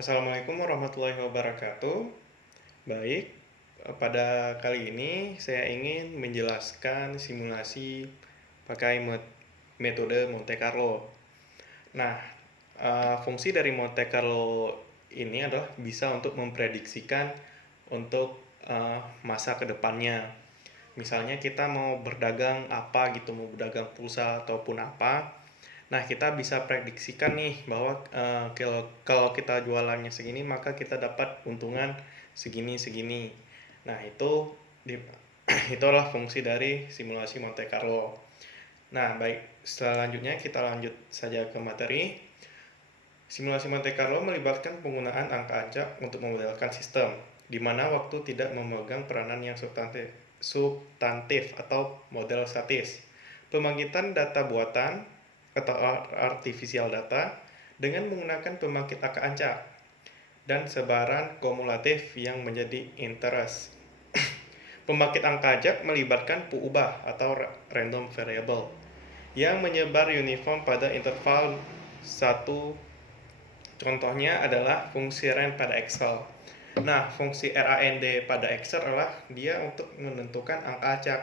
Assalamualaikum warahmatullahi wabarakatuh. Baik, pada kali ini saya ingin menjelaskan simulasi pakai metode Monte Carlo. Nah, fungsi dari Monte Carlo ini adalah bisa untuk memprediksikan untuk masa kedepannya. Misalnya kita mau berdagang apa gitu, mau berdagang pulsa ataupun apa. Nah, kita bisa prediksikan nih bahwa kalau kita jualannya segini, maka kita dapat untungan segini-segini. Nah, itu adalah fungsi dari simulasi Monte Carlo. Nah, baik, selanjutnya kita lanjut saja ke materi. Simulasi Monte Carlo melibatkan penggunaan angka acak untuk memodelkan sistem, di mana waktu tidak memegang peranan yang substantif atau model statis. Pembangkitan data buatan atau artificial data dengan menggunakan pembangkit angka acak dan sebaran kumulatif yang menjadi interest. Pembangkit angka acak melibatkan peubah atau random variable yang menyebar uniform pada interval 1. Contohnya adalah fungsi rand pada Excel. Nah, fungsi rand pada Excel adalah dia untuk menentukan angka acak.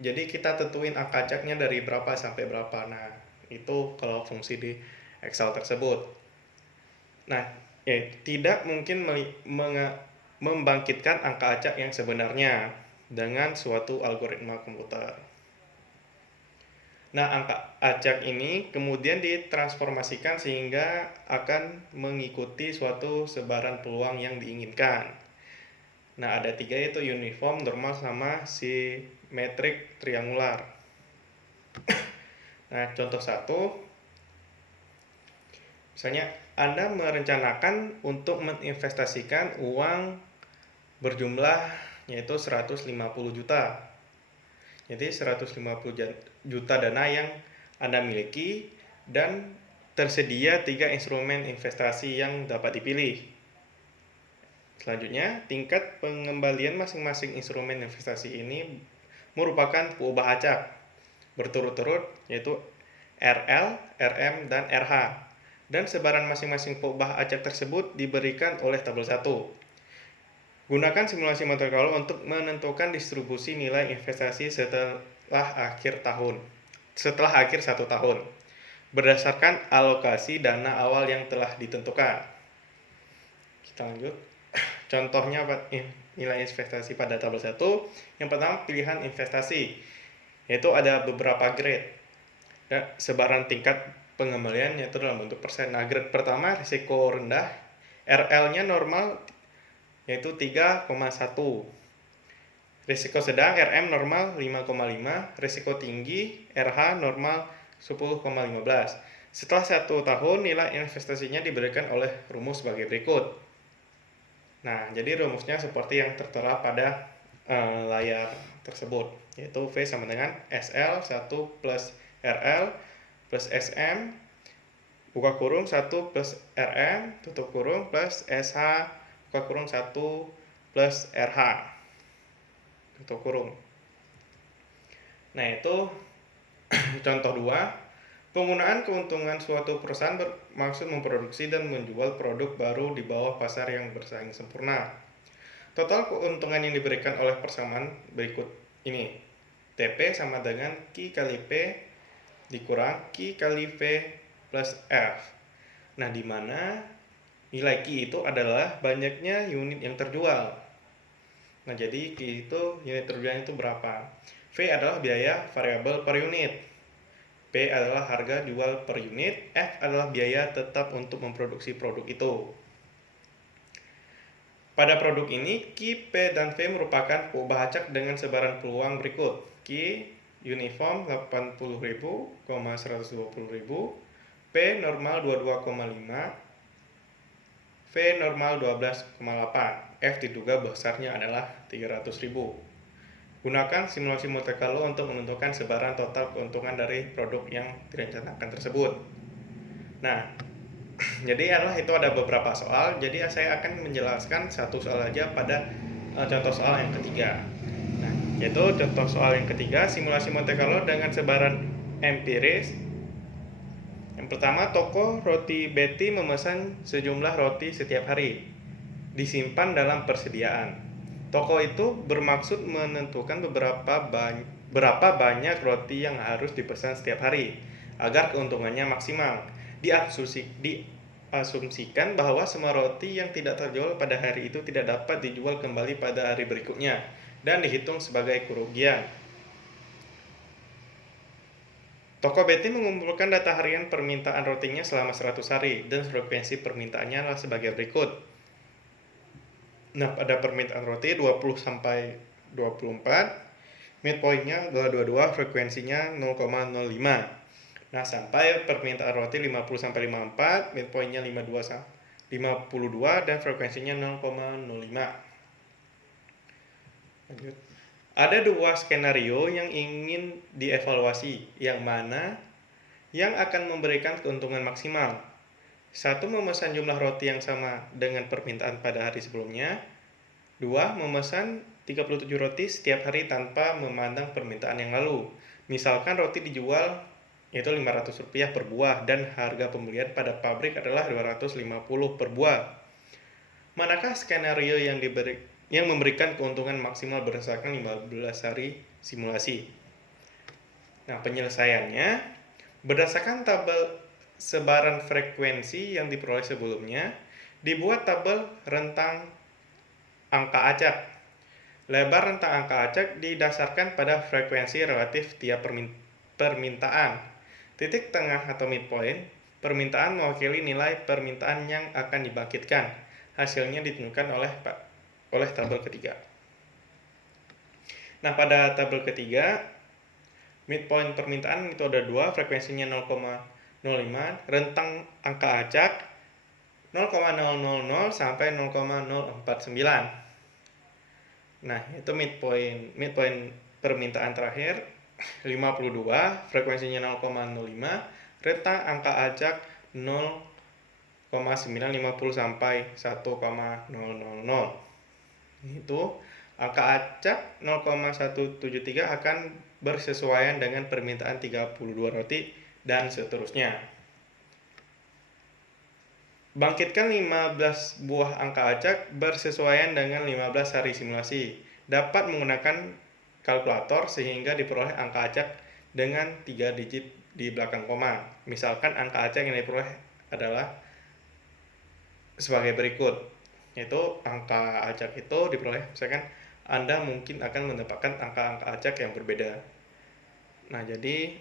Jadi kita tentuin angka acaknya dari berapa sampai berapa. Nah, itu kalau fungsi di Excel tersebut. Nah, tidak mungkin membangkitkan angka acak yang sebenarnya dengan suatu algoritma komputer. Nah, angka acak ini kemudian ditransformasikan sehingga akan mengikuti suatu sebaran peluang yang diinginkan. Nah, ada 3 yaitu uniform, normal, sama simetrik triangular. Nah, contoh 1. Misalnya, Anda merencanakan untuk menginvestasikan uang berjumlah yaitu 150 juta. Jadi 150 juta dana yang Anda miliki dan tersedia 3 instrumen investasi yang dapat dipilih. Selanjutnya, tingkat pengembalian masing-masing instrumen investasi ini merupakan peubah acak berturut-turut yaitu RL, RM, dan RH. Dan sebaran masing-masing peubah acak tersebut diberikan oleh tabel 1. Gunakan simulasi Monte Carlo untuk menentukan distribusi nilai investasi setelah akhir 1 tahun berdasarkan alokasi dana awal yang telah ditentukan. Kita lanjut. Contohnya nilai investasi pada tabel 1. Yang pertama, pilihan investasi, yaitu ada beberapa grade. Dan sebaran tingkat pengembalian yaitu dalam bentuk persen. Nah, grade pertama risiko rendah, RL-nya normal yaitu 3,1. Risiko sedang RM normal 5,5, risiko tinggi RH normal 10,15. Setelah 1 tahun, nilai investasinya diberikan oleh rumus sebagai berikut. Nah, jadi rumusnya seperti yang tertera pada layar tersebut, yaitu V sama dengan SL 1 plus RL plus SM buka kurung 1 plus RM tutup kurung plus SH buka kurung 1 plus RH tutup kurung. Nah, itu contoh 2. Penggunaan keuntungan suatu perusahaan bermaksud memproduksi dan menjual produk baru di bawah pasar yang bersaing sempurna. Total keuntungan yang diberikan oleh persamaan berikut ini. TP sama dengan Q kali P dikurang Q kali V plus F. Nah, di mana nilai Q itu adalah banyaknya unit yang terjual. Nah, jadi Q itu unit terjualnya itu berapa? V adalah biaya variabel per unit. P adalah harga jual per unit. F adalah biaya tetap untuk memproduksi produk itu. Pada produk ini, Q, P, dan V merupakan peubah acak dengan sebaran peluang berikut. Q uniform 80.000, 120.000, P normal 22,5, V normal 12,8, F diduga besarnya adalah 300.000. Gunakan simulasi Monte Carlo untuk menentukan sebaran total keuntungan dari produk yang direncanakan tersebut. Nah, jadi itu ada beberapa soal. Jadi saya akan menjelaskan satu soal aja pada contoh soal yang ketiga. Nah, yaitu contoh soal yang ketiga, simulasi Monte Carlo dengan sebaran empiris pertama, toko roti Betty memesan sejumlah roti setiap hari, disimpan dalam persediaan. Toko itu bermaksud menentukan berapa banyak roti yang harus dipesan setiap hari, agar keuntungannya maksimal. Diasumsikan bahwa semua roti yang tidak terjual pada hari itu tidak dapat dijual kembali pada hari berikutnya, dan dihitung sebagai kerugian. Toko Betty mengumpulkan data harian permintaan rotinya selama 100 hari, dan frekuensi permintaannya adalah sebagai berikut. Nah, pada permintaan roti 20 sampai 24, midpoint-nya adalah 22, frekuensinya 0,05. Nah, sampai permintaan roti 50 sampai 54, midpoint-nya 52 dan frekuensinya 0,05. Lanjut. Ada dua skenario yang ingin dievaluasi, yang mana yang akan memberikan keuntungan maksimal. Satu, memesan jumlah roti yang sama dengan permintaan pada hari sebelumnya. Dua, memesan 37 roti setiap hari tanpa memandang permintaan yang lalu. Misalkan roti dijual yaitu Rp500 per buah dan harga pembelian pada pabrik adalah Rp250 per buah. Manakah skenario yang memberikan keuntungan maksimal berdasarkan 15 hari simulasi? Nah, penyelesaiannya berdasarkan tabel sebaran frekuensi yang diperoleh sebelumnya, dibuat tabel rentang angka acak. Lebar rentang angka acak didasarkan pada frekuensi relatif tiap permintaan. Titik tengah atau midpoint permintaan mewakili nilai permintaan yang akan dibangkitkan. Hasilnya ditentukan oleh tabel ketiga. Nah, pada tabel ketiga, midpoint permintaan itu ada 2, frekuensinya 0,05, rentang angka acak 0,000 sampai 0,049. Nah, itu midpoint permintaan terakhir 52, frekuensinya 0,05, rentang angka acak 0,950 sampai 1,000. Itu angka acak 0,173 akan bersesuaian dengan permintaan 32 roti dan seterusnya. Bangkitkan 15 buah angka acak bersesuaian dengan 15 hari simulasi. Dapat menggunakan kalkulator sehingga diperoleh angka acak dengan 3 digit di belakang koma. Misalkan angka acak yang diperoleh adalah sebagai berikut. Yaitu angka acak itu diperoleh, misalkan Anda mungkin akan mendapatkan angka-angka acak yang berbeda. Nah, jadi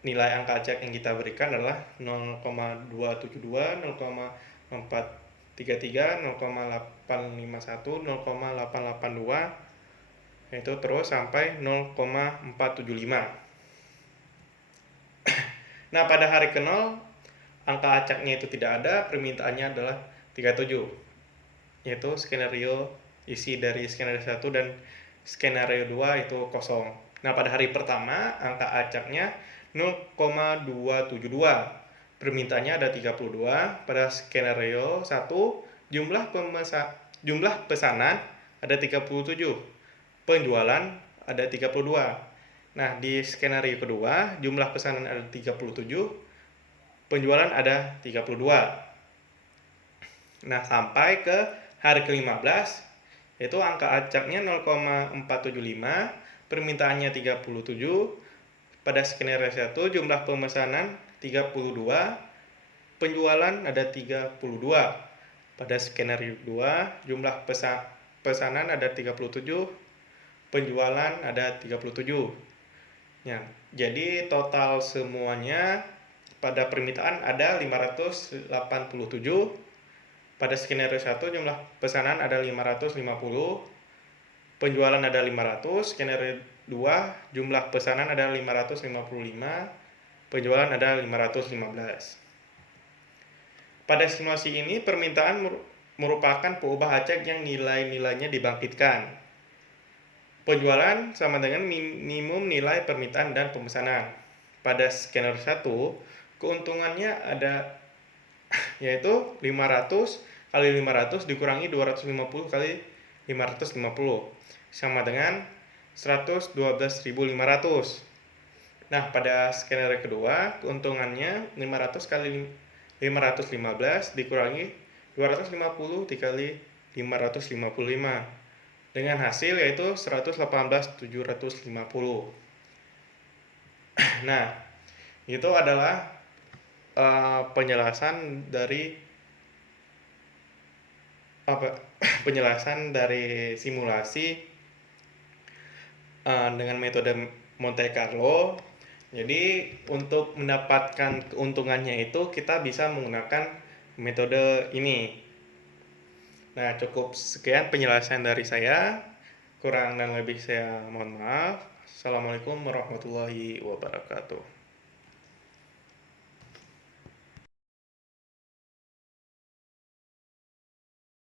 nilai angka acak yang kita berikan adalah 0,272, 0,433, 0,851, 0,882, yaitu terus sampai 0,475. Nah, pada hari ke-0 angka acaknya itu tidak ada, permintaannya adalah 37, yaitu skenario isi dari skenario 1 dan skenario 2 itu kosong. Nah, pada hari pertama angka acaknya 0,272, permintaannya ada 32. Pada skenario 1 jumlah pesanan ada 37, penjualan ada 32. Nah, di skenario kedua jumlah pesanan ada 37, penjualan ada 32. Nah, sampai ke hari ke-15 yaitu angka acaknya 0,475, permintaannya 37. Pada skenario 1 jumlah pemesanan 32, penjualan ada 32. Pada skenario 2 jumlah pesanan ada 37, penjualan ada 37. Ya, jadi total semuanya pada permintaan ada 587. Pada skenario 1 jumlah pesanan ada 550, penjualan ada 500, skenario 2 jumlah pesanan ada 555, penjualan ada 515. Pada simulasi ini permintaan merupakan peubah acak yang nilai-nilainya dibangkitkan. Penjualan sama dengan minimum nilai permintaan dan pemesanan. Pada skenario 1 keuntungannya ada yaitu 500 kali 500 dikurangi 250 kali 550 sama dengan 112.500. Nah, pada skenario kedua, keuntungannya 500 kali 515 dikurangi 250 dikali 555 dengan hasil yaitu 118.750. Nah, itu adalah penjelasan dari apa penjelasan dari simulasi dengan metode Monte Carlo. Jadi untuk mendapatkan keuntungannya itu kita bisa menggunakan metode ini. Nah, cukup sekian penjelasan dari saya. Kurang dan lebih saya mohon maaf. Assalamualaikum warahmatullahi wabarakatuh.